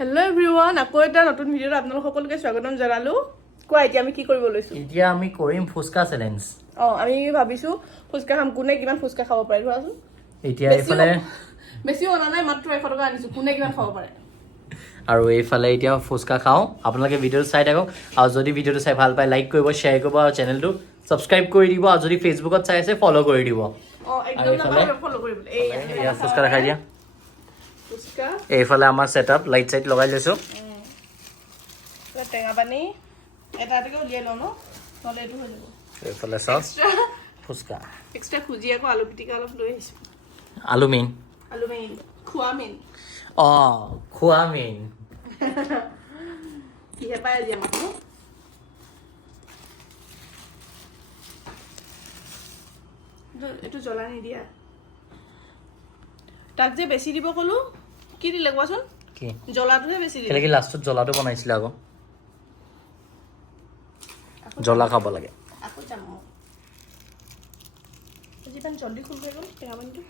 Hello' everyone, আকৌ এটা নতুন ভিডিঅ'ত আপোনালোক সকলোকে স্বাগতম জনালোঁ। কোৱা এতিয়া আমি কি কৰিব লৈছোঁ? এতিয়া আমি কৰিম ফুচকা চেলেঞ্জ। আমি ভাবিছোঁ ফুচকা খাম। কোনে কিমান ফুচকা খাব পাৰে ধৰাচোন। এতিয়া এইফালে বেছি অনা নাই, মাত্ৰ 100 টকা আনিছোঁ। কোনে কিমান খাব পাৰে আৰু এইফালে এতিয়া ফুচকা খাওঁ। আপোনালোকে ভিডিঅ'টো চাই থাকক আৰু যদি ভিডিঅ'টো চাই ভাল পায় লাইক কৰিব, শ্বেয়াৰ কৰিব আৰু চেনেলটো ছাবস্ক্ৰাইব কৰি দিব আৰু যদি ফেচবুকত চাই আছে ফ'ল' কৰি দিব। একদম নাপাহৰিব ফ'ল' কৰিবলৈ। এয়া ফুচকা দেখাই দিয়া। ফুচকা এইফালে আমাৰ ছেটআপ লাইট চাইট লগাই লৈছোঁ। টেঙা পানী এটা এটাকে উলিয়াই লওঁ ন, নহ'লে এইটো হৈ যাব। এইফালে চচ ফুচকা এক্সট্ৰা খুজি আকৌ আলু পিটিকা অলপ লৈ আহিছোঁ। আলু মেইন। আলু মেইন, খোৱা মেইন। খোৱা মেইন। কিহে পাই আজি আমাক এইটো জ্বলা নিদিয়া। তাক যে বেছি দিব ক'লো, কি দিলে কোৱাচোন? কি জ্বলাটোহে বেছি দিলে। কেলেকি লাষ্টত জ্বলাটো বনাইছিলে আকৌ। জ্বলা খাব লাগে। আকৌ যাম যিমান জল্দি খুল হৈ গ'ল টেঙা পানীটো।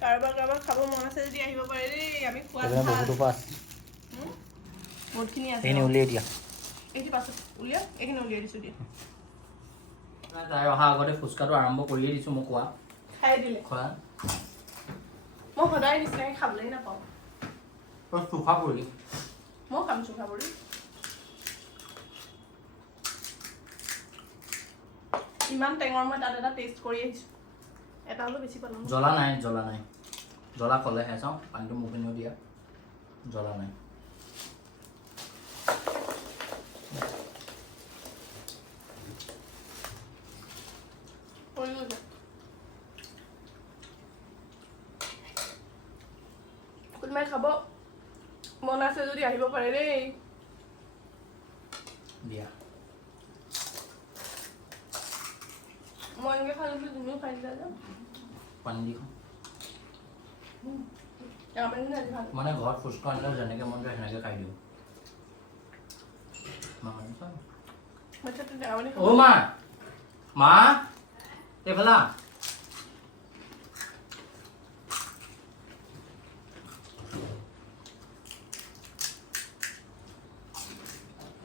কাৰোবাৰ খাব মন আছে যদি আহিব পাৰে দেই। আমি খোৱা বহুতখিনি আছে। এইখিনি উলিয়াই দিয়া। এইখিনি পাছত উলিয়াই, এইখিনি উলিয়াই দিছোঁ দিয়া। তাই অহা আগতে ফুচকাটো আৰম্ভ কৰিয়ে দিছোঁ। মোক কোৱা খাই দিলে খোৱা মই সদায় নিচিনাকৈ খাবলৈয়ে নাপাওঁ। চোখা পৰি মই খাম চোখা পৰি। ইমান টেঙৰ মই তাত এটা টেষ্ট কৰি আহিছোঁ। এটা হ'লেও বেছি পালোঁ। জ্বলা নাই, জ্বলা নাই। জ্বলা ক'লেহে চাওঁ। পানীটো মুখিনিও দিয়া। জ্বলা নাই। কোনোবাই খাব মন আছে যদি আহিব পাৰে দেই। দিয়া মই এনেকৈ খাই লৈছোঁ, তুমিও খাই দিলা যে। পানী দি খাওঁ। ভাল মানে ঘৰত ফুচকা আনিলেও যেনেকৈ মন যায় সেনেকৈ খাই দিওঁ। অ' মা এইফালে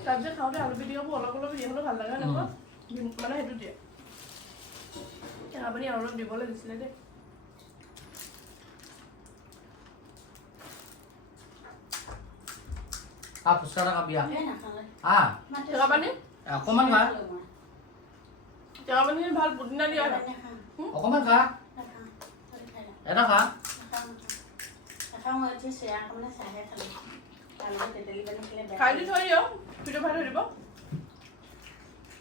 তাৰপিছত খাওঁতে আলু পিটিকাবোৰ অলপ অলপ দিয়ে হ'লেও ভাল লাগে নহয়। মানে সেইটো দিয়ে টেঙা পানী আৰু অলপ দিবলৈ দিছিলে দেই। ফুচকা এটা খাবি টেঙা পানী অকণমান খা। টেঙা পানী ভাল পুদিনা দিয়া অকণমান খা। এটা খা। খাই দি থৈ দিয়ক, ভিডিঅ' ভাই থৈ দিব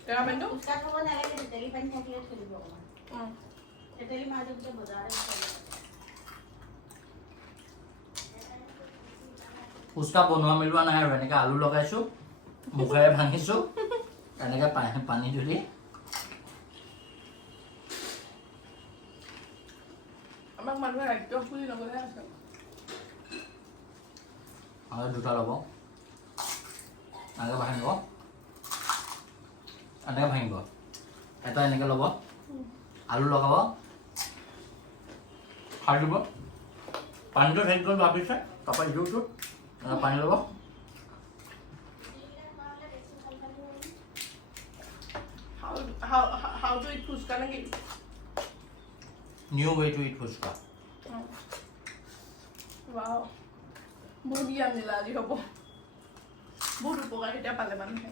টেঙা পানীটো। ফুচকা বনোৱা মেলোৱা নাই আৰু এনেকৈ আলু লগাইছোঁ, মুখেৰে ভাঙিছোঁ, এনেকৈ পানী তুলি আমাক মানুহে ৰাজ্য বুলি ল'বলৈ আছে। আৰু দুটা ল'ব, এনেকৈ ভাঙিব, এনেকৈ ভাঙিব, এটা এনেকৈ ল'ব, আলু লগাব, খাই দিব, পানীটো শেষ কৰি ভাবিছে, তাৰপৰা ইটো পানী ল'ব। How to eat ফুচকা নেকি? New way to eat phuchka. Wow, বহুত জ্ঞান দিলা আজি হ'ব। বহুত উপকাৰিতা পালে মানুহে।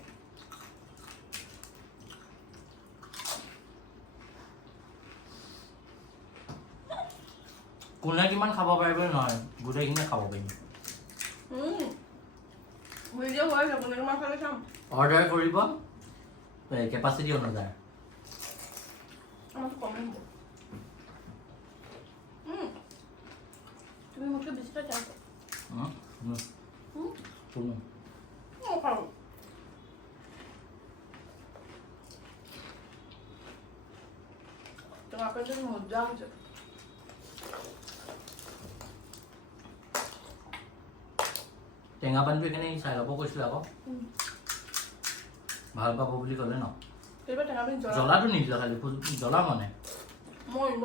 কোনে কিমান খাব পাৰিব নহয়, গোটেইখিনিয়ে খাব পাৰিম। ভিডিঅ' হৈ আছে, কোনে কিমান খালে চাম। অৰ্ডাৰ কৰিব, কেপাচিটি অনুযায়ী। আমাৰতো কমেই হ'ব। তুমি মোতকৈ বেছি খাইছা। খাওঁ টেঙা পানীটো মজা হৈছে। টেঙা পানীটো এইখিনি চাই ল'ব কৈছিলে আকৌ। ভাল পাব বুলি ক'লে ন এইবাৰ টেঙাটো জ্বলা জ্বলাটো নিদিলে খালি জ্বলা মানে মই ন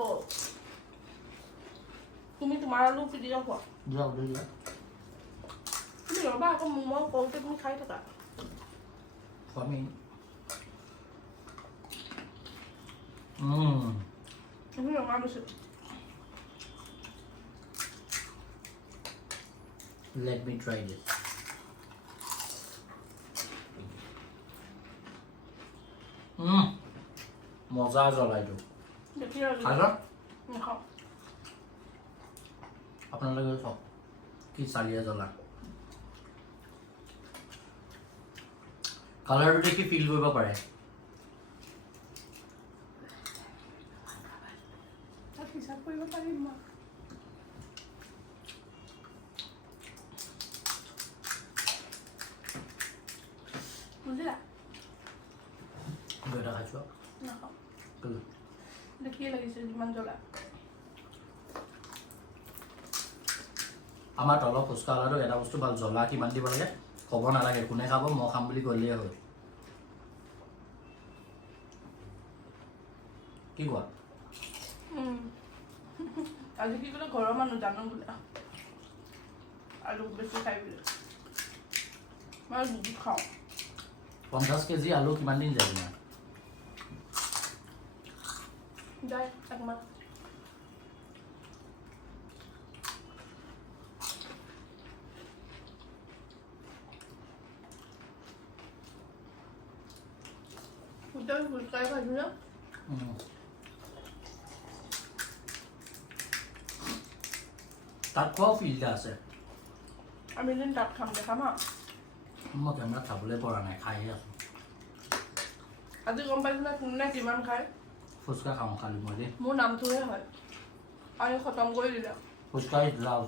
তুমি তোমাৰ আলু পিটিকা খোৱা দিয়ক দিলে তুমি ৰবা আকৌ মই কওঁতে তুমি খাই থাকা আমি তুমি ৰঙা দিছে Let me try this. মজা জ্বলা এইটো দেখি আৰু খালো নাখাওঁ আপোনালোকে চাওক কি চালিয়া জ্বলা কালাৰটো দেখি ফিল কৰিব পাৰে তাত হিচাপ কৰিব পাৰিম মই বুজিলা দুটা খাইছোঁ নাখাওঁ কেলৈ দেখিয়ে লাগিছে যিমান জ্বলা আমাৰ তলৰ ফুচকাৱালাটো এটা বস্তু ভাল জ্বলা কিমান দিব লাগে ক'ব নালাগে কোনে খাব মই খাম বুলি ক'লেই হ'ল কি কোৱা আজি কি ক'লে ঘৰৰ মানুহ জানো বোলে আলু বেছি খাই বোলে মই বুজি খাওঁ 50 কেজি আলু কিমান দিন যায় তোমাৰ যায় একমাহ ফুটাই ফুচকাই খাইছোঁ ন তাত খোৱাও ফিল্ডটা আছে আমি যেন তাত খাম দেখাম হা মই কেমেৰাত খাবলৈ পৰা নাই খাইহে আছোঁ আজি গম পাইছোঁ না কোনে কিমান খায় ফুচকা খাওঁ খালি মই দেই মোৰ নামটোহে হয় আৰু খতম কৰি দিলে ফুচকা ইজ লাভ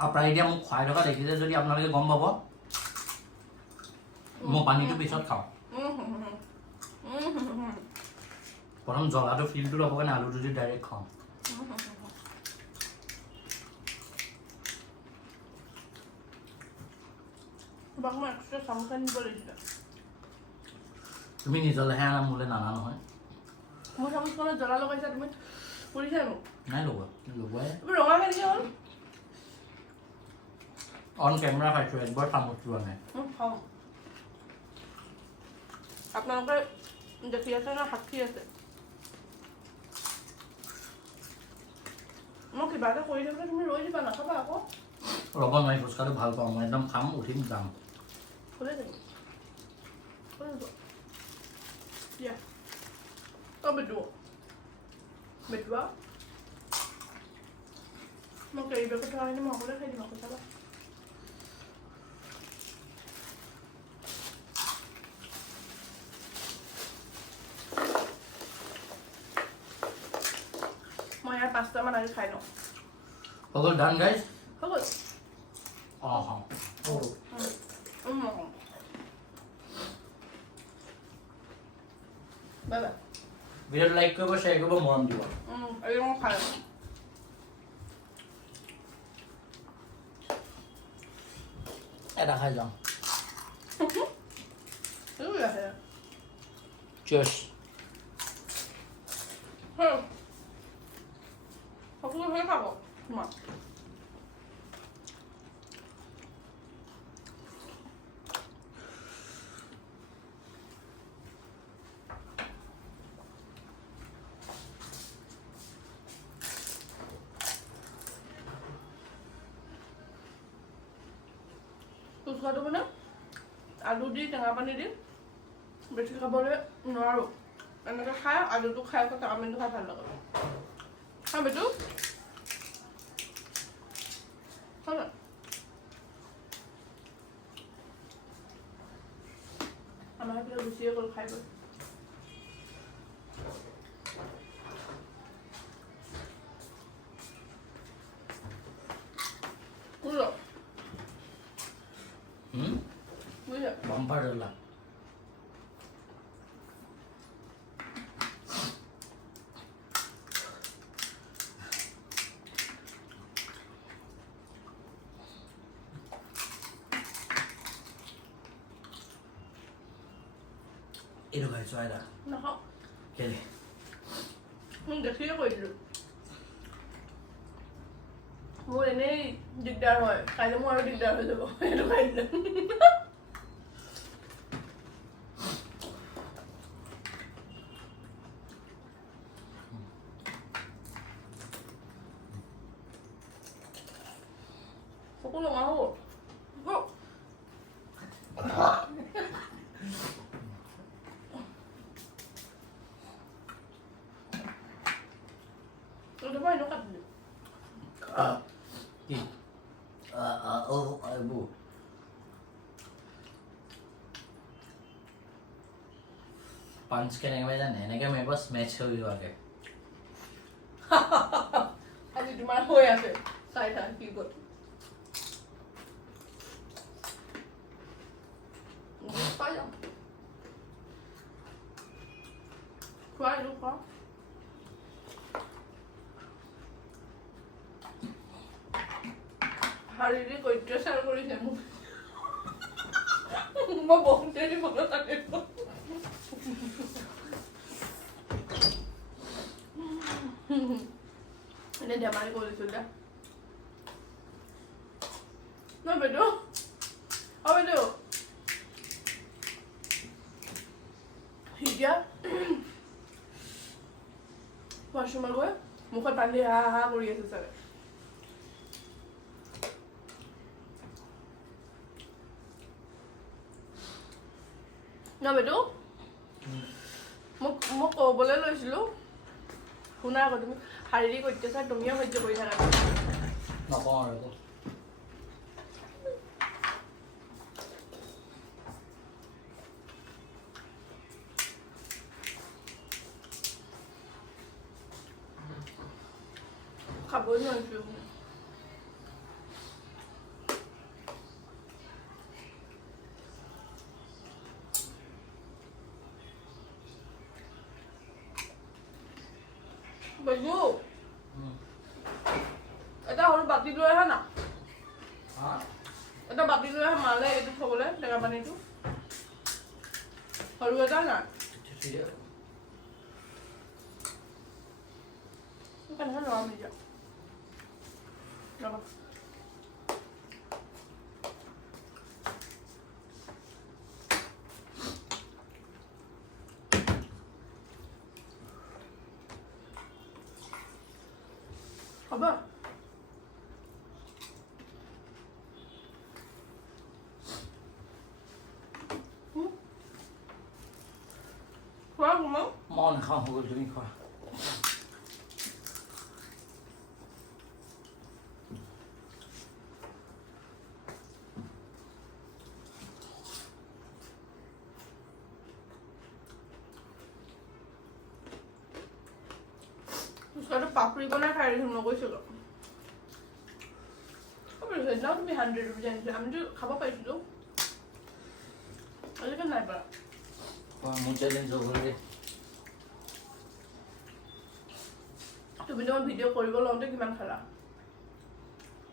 আৰু প্ৰায় এতিয়া মোক খুৱাই থকা দেখিছে যদি আপোনালোকে গম পাব মই পানীটো পিছত খাওঁ প্ৰথম জ্বলাটো ফিলটো ল'ব কাৰণে আলুটো দি ডাইৰেক্ট খাওঁ তোমাক মই এক্সট্ৰা চামুচা নিব লাগিছিলে তুমি নিজলৈহে আনা মোলৈ নানা নহয় মোৰ চামুচখনত জ্বলা লগাইছা তুমি কৰিছা মোক নাই লগোৱা লগোৱাই তুমি ৰঙা কেনেকৈ হ'ল অন কেমেৰা খাইছোঁ একবাৰ চামুচ লোৱা নাই মই খাওঁ আপোনালোকে দেখি আছে না সাক্ষী আছে মই কিবা এটা কৰি থাকিলে তুমি ৰৈ দিবা নাখাবা আকৌ ৰ'ব নোৱাৰি ফুচকাটো ভাল পাওঁ মই একদম খাম উঠিম যাম খোলে যাবি খোলে যাব দিয়া তই বেটুৱা মই কেৰি বেগত থোৱা মই অকলে খাই দিম আকৌ চাবা মই ইয়াৰ 5টামান আজি খাই লওঁ হৈ গ'ল ডান গাইজ হৈ গ'ল অঁ খাওঁ বাই বাই ভিডিঅ'টো লাইক কৰিব শ্বেয়াৰ কৰিব মৰম দিব এই মই খাই লওঁ এটা খাই যাওঁ আহে চিয়াৰ্ছ সকলো হৈ খাব তোমাক ফুচকাটো মানে আলু দি টেঙা পানী দি বেছি খাবলৈ নোৱাৰোঁ এনেকৈ খাই আলুটো খাই আকৌ টেঙা পানীটো খাই ভাল লাগে হা বেটু আমাৰ সেইফালে গুচিয়ে গ'ল খাই গ'ল বাম্পাৰ জ্বলা এইটো খাইছোঁ আইতা নাখাওঁ কেলে মোক দেখিয়ে কৈ দিলোঁ মোৰ এনেই দিগদাৰ হয় কাইলৈ মোৰ আৰু দিগদাৰ হৈ যাব সেইটো খাই দিলে সকলো মাহো কি এইবোৰ পাঞ্চ কেনেকৈ মাৰে জানে এনেকৈ মাৰিব স্মেচ হৈ যোৱাকৈ আজি তোমাৰ হৈ আছে চাই থাক কি ক'ত পাই যাম খোৱা এইটো খোৱা শাৰীৰিক অত্যাচাৰ কৰিছে মোক মই বহুত দেৰি মনত আনিব এনে ধেমালি কৰিছো দে ন বাইদেউ অ বাইদেউ এতিয়া ৱাশ্বৰুমত গৈ মুখত পানী হা হা কৰি আছে চাগে ন বাইদেউ মোক ক'বলৈ লৈছিলোঁ শুনা আকৌ তুমি শাৰীৰিক অত্যাচাৰ তুমিও সহ্য কৰি থাকা নকওঁ আৰু খাবই নোৱাৰিছোঁ বাইদেউ এটা সৰু বাতি লৈ আহা না এটা বাতি লৈ আহা মালে এইটো থ'বলৈ টেঙা পানীটো সৰু এটা না কেনেকৈ লৰাম এতিয়া ৰ'বা হ'ব খোৱা মই নাখাওঁ হৈ গ'ল তুমি খোৱা ফুচকাটো পাপৰি বনাই খাই দিছোঁ নকৈছিলোঁ সেইদিনাও তুমি 100 rupees আনিছিলা আমিতো খাব পাৰিছিলোঁ আজিকালি নাই পাৰা মোৰ চেলেঞ্জ হৈ গ'ল তুমি তোমাৰ ভিডিঅ' কৰিব লওঁতে কিমান খালা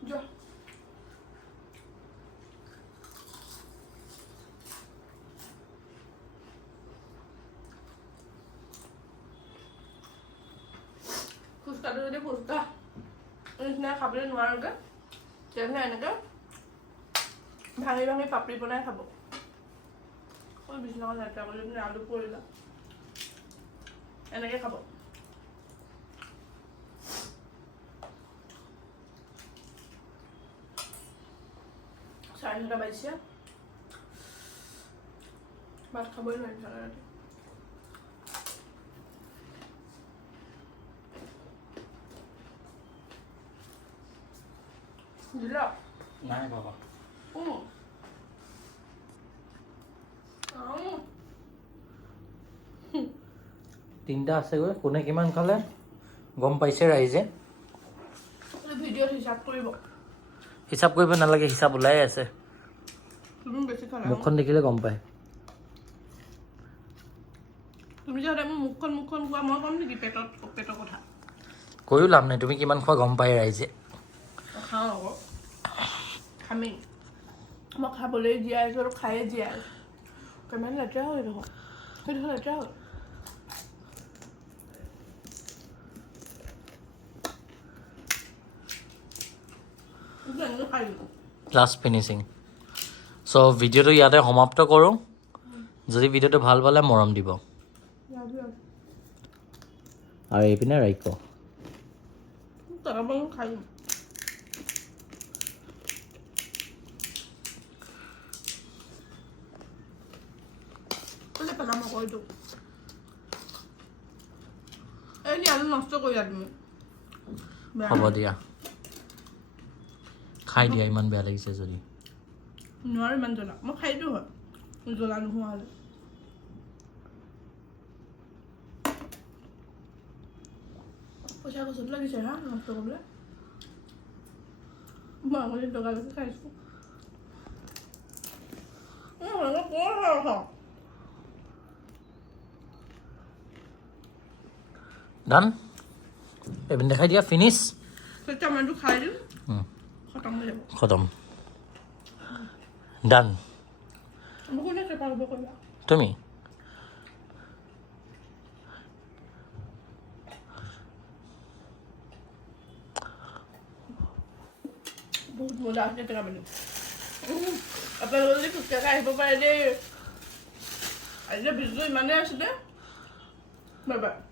যোৱা ফুচকাটো যদি ফুচকা নিচিনা খাবলৈ নোৱাৰোগে তেনেহ'লে এনেকৈ ভাঙি ভাঙি পাপৰি বনাই খাব বিছনাখন লেতেৰা কৰি তুমি আলু পৰিলা এনেকৈ খাব 9:30 বাজিছে ভাত খাবই নোৱাৰিম চাগে ৰাতি দিলা নাই বাবা তিনিটা আছেগৈ কোনে কিমান খালে গম পাইছে ৰাইজে ভিডিঅ'ত হিচাপ কৰিব হিচাপ কৰিব নালাগে হিচাপ ওলাই আছে তুমি বেছি খালা মুখখন দেখিলে গম পায় তুমি যে সদায় মুখখন কোৱা মই কম নেকি পেটৰ কথা কৈও লাভ নাই তুমি কিমান খোৱা গম পায় ৰাইজে খাওঁ আকৌ খামেই মই খাবলৈ জীয়াই আছোঁ আৰু খায়ে জীয়াই আছোঁ কিমান লেতেৰা হৈ দেখোন সেইটো হ'ল এতিয়া হ'ল লাষ্ট ফিনিচিং চ' ভিডিঅ'টো ইয়াতে সমাপ্ত কৰোঁ যদি ভিডিঅ'টো ভাল পালে মৰম দিব আৰু এইপিনে ৰাইক নষ্ট কৰিলা তুমি হ'ব দিয়া খাই দিয়া ইমান বেয়া লাগিছে যদি নোৱাৰো ইমান জ্বলা মই খাই দিওঁ হয় জ্বলা নোহোৱা হ'লে পইচা গছত লাগিছে হা নষ্ট কৰিবলৈ মই আগতে টকা বেছি খাইছোঁ ডান এইপিনে দেখাই দিয়া ফিনিছ টমাটো খাই দিওঁ খতম হৈ যাব খতম ডান মোক কোনে চেপা হ'ব কৰিবা তুমি বহুত মজা আছে টেকা পানী আপোনালোকে যদি খোজকাঢ়ি আহিব পাৰে দেই আজি ভিডিঅ'টো ইমানেই আছিলে বাই বাই